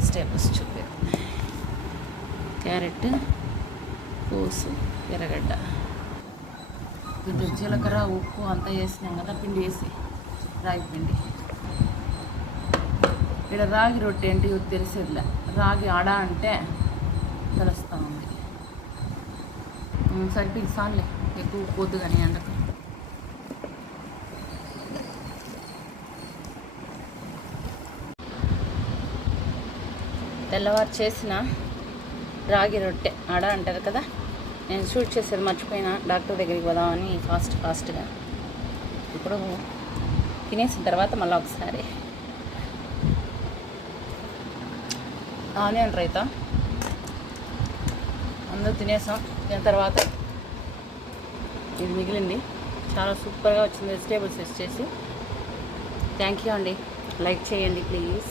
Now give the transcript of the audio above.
Vegetables చూపే carrot, కోసు, ఎర్రగడ్డ, కొంచెం జీలకర్ర, ఉప్పు అంతా వేసినాం కదా, పిండి వేసి రాగి పిండి. ఇక్కడ రాగి రొట్టె ఏంటి తెలిసేదిలే, రాగి ఆడ అంటే తెలుస్తూ ఉంది. సరిపోయింది సార్లే, ఎక్కువ పోద్దు కానీ ఎండకు. తెల్లవారు చేసిన రాగి రొట్టె ఆడ అంటారు కదా, నేను షూట్ చేసేది మర్చిపోయినా, డాక్టర్ దగ్గరికి పోదామని ఫాస్ట్గా. ఇప్పుడు తినేసిన తర్వాత మళ్ళీ ఒకసారి ఆనియన్ రైతా అందరూ తినేసాం. తిన తర్వాత ఇది మిగిలింది, చాలా సూపర్గా వచ్చింది వెజిటేబుల్స్ వేస్ట్ చేసి. థ్యాంక్ యూ అండి, లైక్ చేయండి ప్లీజ్.